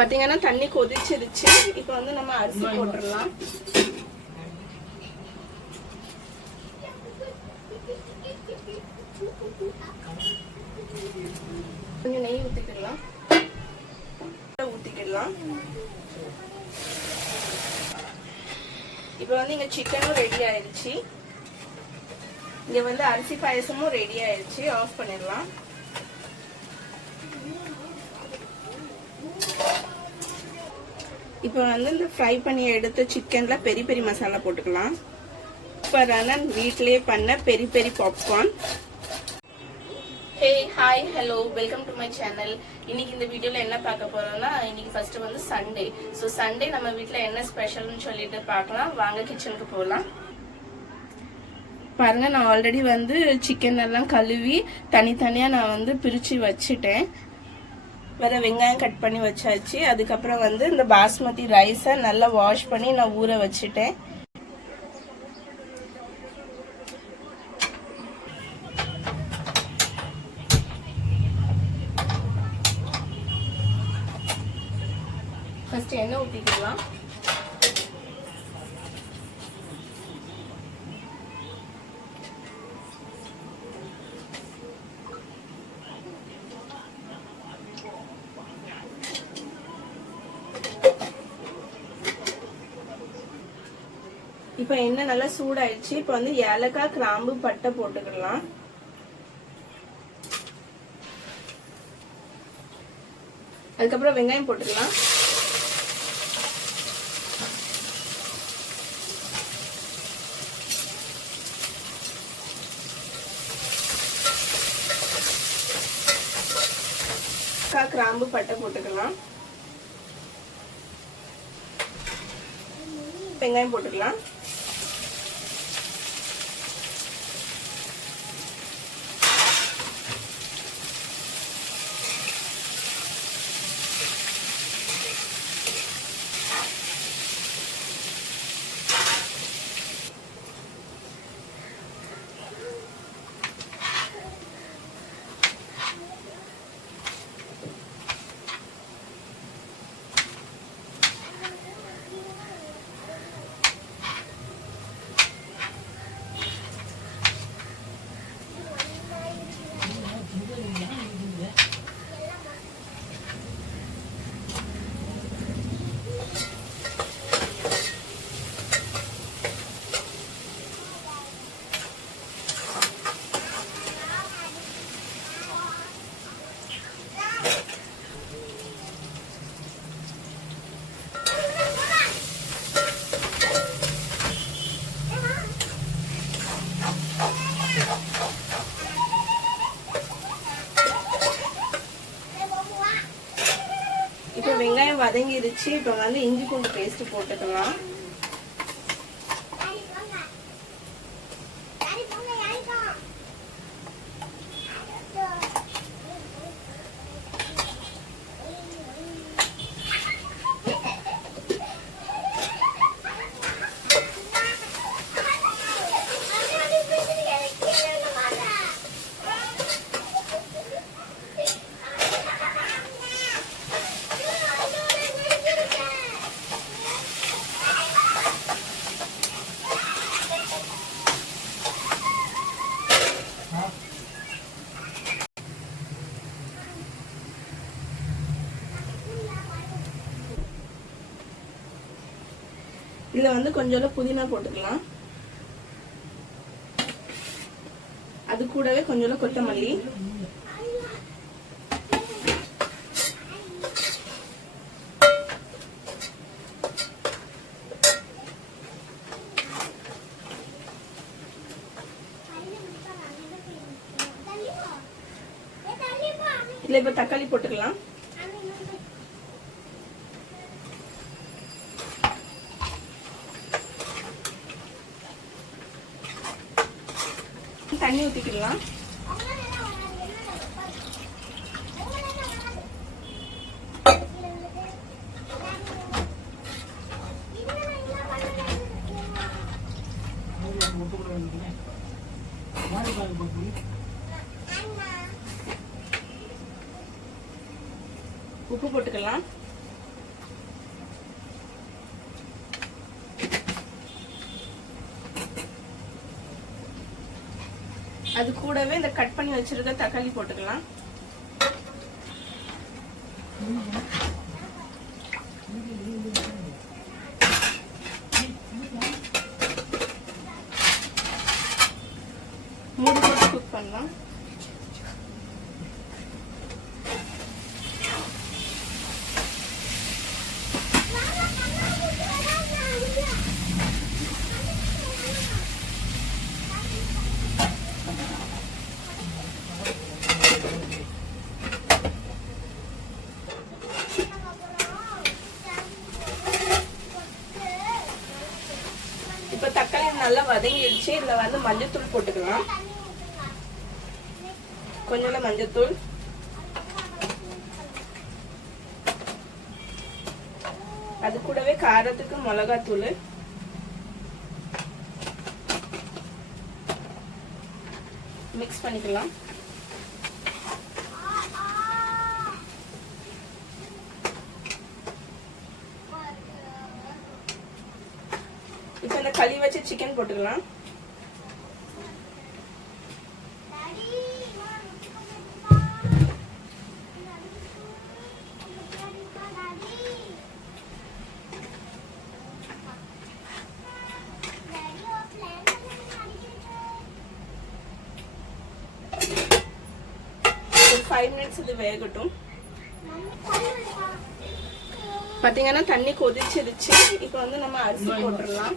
பாத்தீங்கன்னா தண்ணி கொதிச்சிருச்சு. இப்போ வந்து நம்ம அரிசி போட்டுடலாம். கொஞ்சம் நெய் ஊத்திக்கலாம். இப்போ வந்து இங்க சிக்கனும் ரெடி ஆயிடுச்சு. இங்க வந்து அரிசி பாயசமும் ரெடி ஆயிடுச்சு. ஆஃப் பண்ணிடலாம். இப்போ வந்து இந்த ஃப்ரை பண்ணி எடுத்த சிக்கன்ல பெரி பெரி மசாலா போட்டுக்கலாம். சூப்பரான வீட்லயே பண்ண peri peri popcorn. Hey hi hello, welcome to my channel. இன்னைக்கு இந்த வீடியோல என்ன பார்க்க போறோம்னா, இன்னைக்கு ஃபர்ஸ்ட் வந்து சண்டே. ஸோ சண்டே நம்ம வீட்டில் என்ன ஸ்பெஷல்னு சொல்லிட்டு பார்க்கலாம். வாங்க கிச்சனுக்கு போகலாம். பாருங்க, நான் ஆல்ரெடி வந்து சிக்கன் எல்லாம் கழுவி தனித்தனியாக நான் வந்து பிரித்து வச்சுட்டேன். வேற வெங்காயம் கட் பண்ணி வச்சாச்சு. அதுக்கப்புறம் வந்து இந்த பாஸ்மதி ரைஸை நல்லா வாஷ் பண்ணி நான் ஊற வச்சுட்டேன். ஃபர்ஸ்ட் எண்ணெய் ஊற்றிக்கலாம். இப்போ எண்ணெய் நல்லா சூடாயிடுச்சு. இப்போ வந்து ஏலக்காய், கிராம்பு, பட்டை போட்டுக்கலாம். அதுக்கப்புறம் வெங்காயம் போட்டுக்கலாம். கிராம்பு, பட்டை போட்டுக்கலாம். வெங்காயம் போட்டுக்கலாம். இப்போ வெங்காயம் வதங்கிருச்சு. இப்போ வந்து இஞ்சி பூண்டு பேஸ்ட் போட்டுக்கலாம். இதுல வந்து கொஞ்சம் புதினா போட்டுக்கலாம். அது கூடவே கொஞ்சம் கொத்தமல்லி, இதுல இப்ப தக்காளி போட்டுக்கலாம். தண்ணி ஊத்திக்கலாம். உப்பு போட்டுக்கலாம். அது கூடவே இந்த கட் பண்ணி வச்சிருக்க தக்காளி போட்டுக்கலாம். மூடி போட்டு குக் பண்ணலாம். இப்ப தக்காளி நல்லா வதங்கிடுச்சு. இதுல வந்து மஞ்சத்தூள் போட்டுக்கலாம். கொஞ்சம் மஞ்சத்தூள், அது கூடவே காரத்துக்கு மிளகாத்தூள், மிக்ஸ் பண்ணிக்கலாம். இப்ப இந்த களி வச்ச சிக்கன் போட்டுக்கலாம். ஒரு 5 minutes இது வேகட்டும். பாத்தீங்கன்னா தண்ணி கொதிச்சிருச்சு. இப்போ வந்து நம்ம அரிசி போட்டுடலாம்.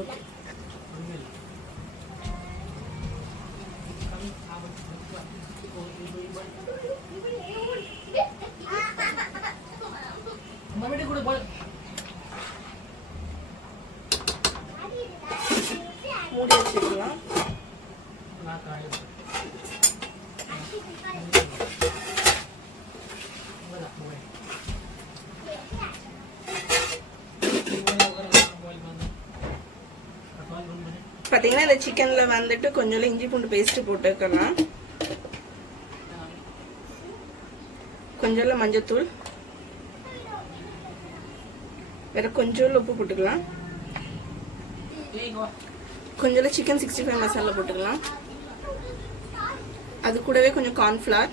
ஓகே. மூடி வச்சுக்கலாம். பாத்தீங்கன்னா இந்த சிக்கன்ல வந்துட்டு கொஞ்சம் இஞ்சி பூண்டு பேஸ்ட் போட்டுக்கலாம். கொஞ்சம் மஞ்சத்தூள், வேற கொஞ்சம் உப்பு போட்டுக்கலாம். கொஞ்சம் சிக்கன் 65 மசாலா போட்டுக்கலாம். அது கூடவே கொஞ்சம் கார்ன்ஃப்ளவர்,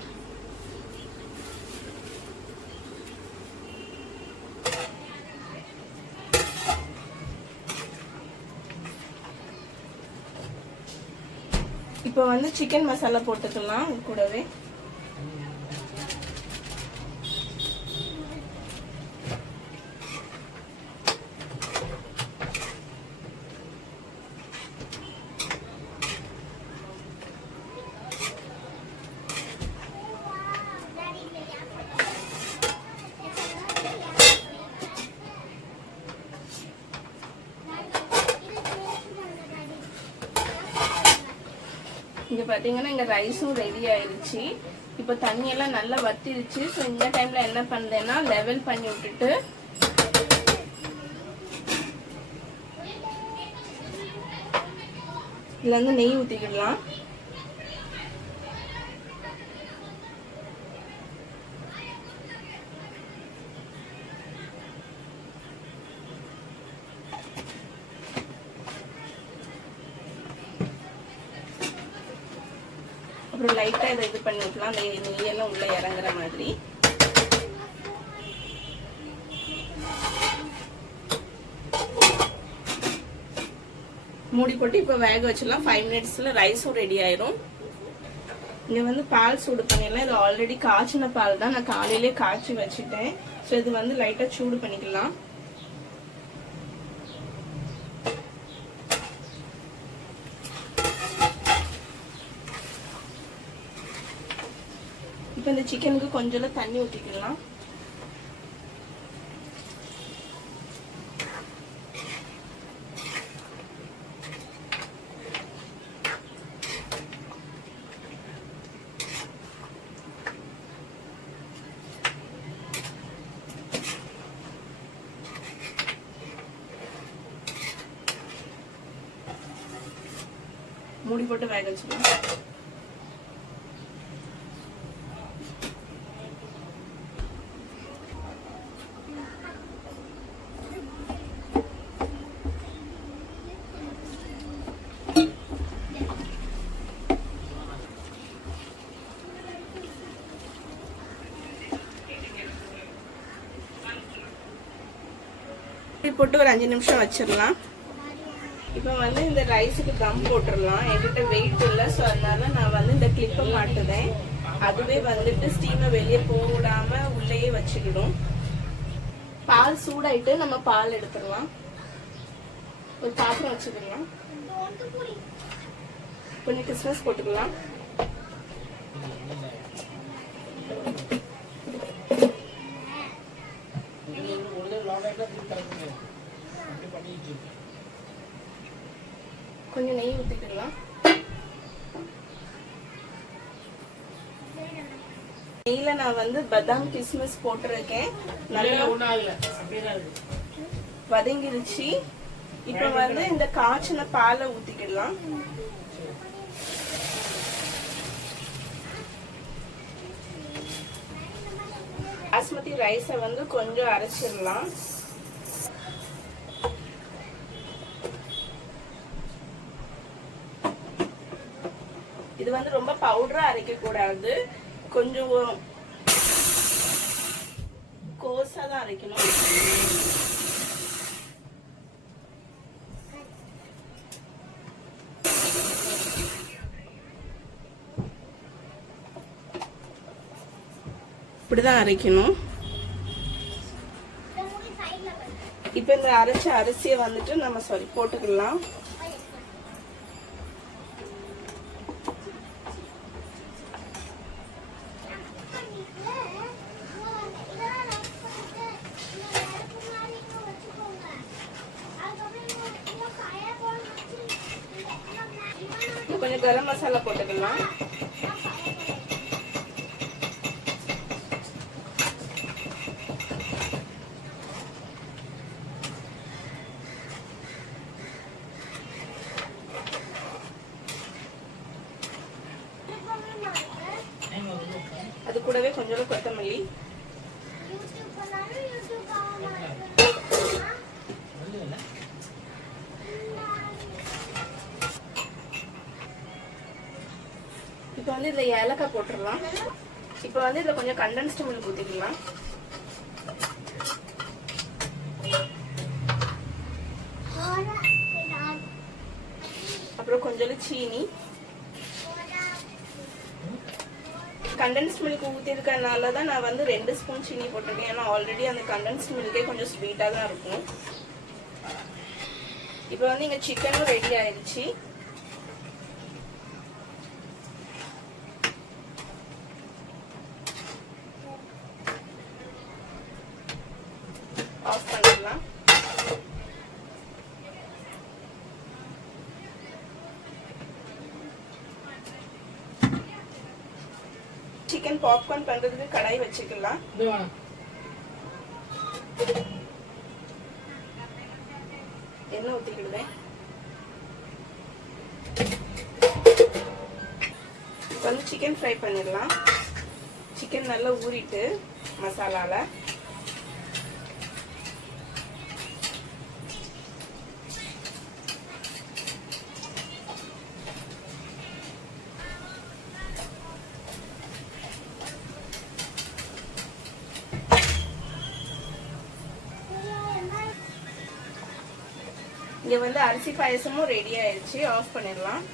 இப்போ வந்து சிக்கன் மசாலா போட்டுக்கலாம். கூடவே இங்க பாத்தீங்கன்னா இங்க ரைஸும் ரெடி ஆயிருச்சு. இப்போ தண்ணி எல்லாம் நல்லா வத்திருச்சு. ஸோ இந்த டைம்ல என்ன பண்றேன்னா லெவல் பண்ணி விட்டுட்டு இதுல இருந்து நெய் ஊத்திக்கலாம். அப்புறம் லைட்டா இதை இது பண்ணி விட்டுலாம். நெய்யெல்லாம் உள்ள இறங்குற மாதிரி. மூடி போட்டு இப்போ வேக வச்சிடலாம். 5 minutesல ரைஸும் ரெடி ஆயிரும். இங்க வந்து பால் சூடு பண்ணிடலாம். இது ஆல்ரெடி காய்ச்சின பால் தான். நான் காலையிலே காய்ச்சி வச்சுட்டேன். ஸோ இது வந்து லைட்டா சூடு பண்ணிக்கலாம். இப்போ இந்த சிக்கனுக்கு கொஞ்சம் தண்ணி ஊற்றிக்கலாம். மூடி போட்டு வேக வச்சுக்கலாம். போட்டு ஒரு 5 நிமிஷம் வச்சிடலாம். இப்போ வந்து இந்த ரைஸுக்கு தம் போட்டுடலாம். என்கிட்ட வெயிட் இல்லை, ஸோ அதனால நான் வந்து இந்த கிளிப்பை மாட்டுதேன். அதுவே வந்துட்டு ஸ்டீமை வெளியே போடாம உள்ளேயே வச்சுக்கிடும். பால் சூடாயிட்டு நம்ம பால் எடுத்துடலாம். ஒரு பாத்திரம் வச்சுக்கலாம். கொஞ்சம் கிறிஸ்மஸ் போட்டுக்கலாம். கொஞ்சம் நெய் ஊற்றிக்கலாம். நெய்ல நான் வந்து பாதாம் கிஸ்மிஸ் போட்டிருக்கேன். நல்லா வதங்கிருச்சு. இப்ப வந்து இந்த காய்ச்சின பாலை ஊத்திக்கலாம். பாஸ்மதி ரைஸை வந்து கொஞ்சம் அரைச்சிடலாம். இது வந்து ரொம்ப பவுடரா அரைக்க கூடாது, கொஞ்சம் கோஸா தான் அரைக்கணும். இப்படிதான் அரைக்கணும். இப்ப இந்த அரைச்ச அரிசியை வந்துட்டு நம்ம போட்டுக்கலாம். கொஞ்சம் கரம் மசாலா போட்டுக்கலாம். அது கூடவே கொஞ்சம் கொத்தமல்லி. இப்போ வந்து இதுல ஏலக்காய் போட்டுடலாம். இப்போ வந்து இதுல கொஞ்சம் கண்டென்ஸ்டு மில்க் ஊத்திக்கலாம். அப்புறம் கொஞ்சம் சீனி. கண்டென்ஸ்ட் மில்க் ஊற்றிருக்கனால தான் நான் வந்து 2 ஸ்பூன் சீனி போட்டிருக்கேன். ஏன்னா ஆல்ரெடி அந்த கண்டென்ஸ்ட் மில்கே கொஞ்சம் ஸ்வீட்டாக தான் இருக்கும். இப்போ வந்து இங்கே சிக்கனும் ரெடி ஆயிடுச்சு. ஆஃப் பண்ணிடலாம். சிக்கன் பாப்கார்ன் பண்றதுக்கு கடாய் வச்சுக்கலாம். எண்ணெய் ஊத்திக்கிடுவேன். வந்து சிக்கன் ஃப்ரை பண்ணிடலாம். சிக்கன் நல்லா ஊறிட்டு மசாலால இங்க வந்து அரிசி பாயசமும் ரெடி ஆயிடுச்சு. ஆஃப் பண்ணிடலாம்.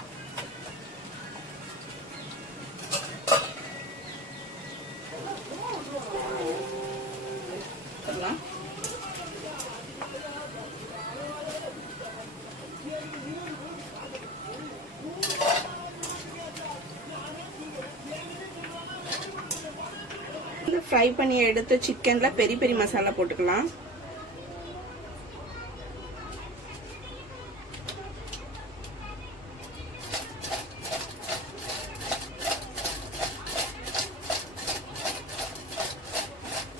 ஃப்ரை பண்ணி எடுத்த சிக்கன்ல பெரிய பெரிய மசாலா போட்டுக்கலாம்.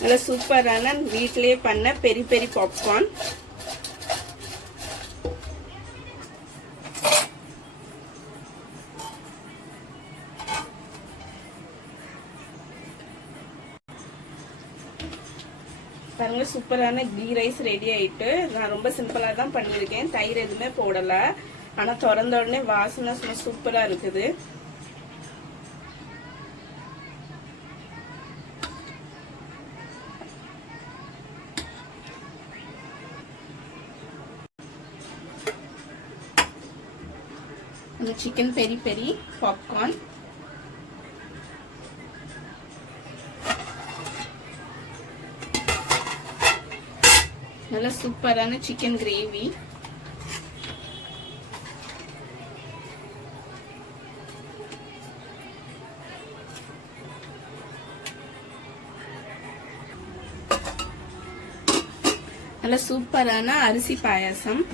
நல்ல சூப்பரான வீட்டிலேயே பண்ண பெரி பெரி பாப்கார்ன். பாருங்க சூப்பரான கீ ரைஸ் ரெடி ஆயிட்டு. நான் ரொம்ப சிம்பிளா தான் பண்ணியிருக்கேன், தயிர் எதுவுமே போடல. ஆனா திறந்த உடனே வாசனை சும்மா சூப்பரா இருக்குது. அந்த சிக்கன் பெரி பெரி பாப்கார்ன், நல்ல சூப்பரான சிக்கன் கிரேவி, நல்ல சூப்பரான அரிசி பாயாசம்,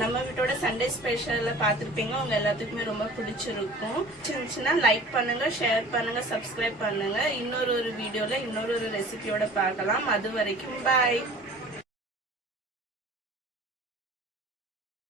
நம்ம வீட்டோட சண்டே ஸ்பெஷல்ல பார்த்துருப்பீங்க. உங்க எல்லாத்துக்குமே ரொம்ப பிடிச்சிருக்கும். இருந்துச்சுன்னா லைக் பண்ணுங்க, ஷேர் பண்ணுங்க, சப்ஸ்கிரைப் பண்ணுங்க. இன்னொரு வீடியோல இன்னொரு ரெசிபியோட பார்க்கலாம். அது வரைக்கும் பாய்.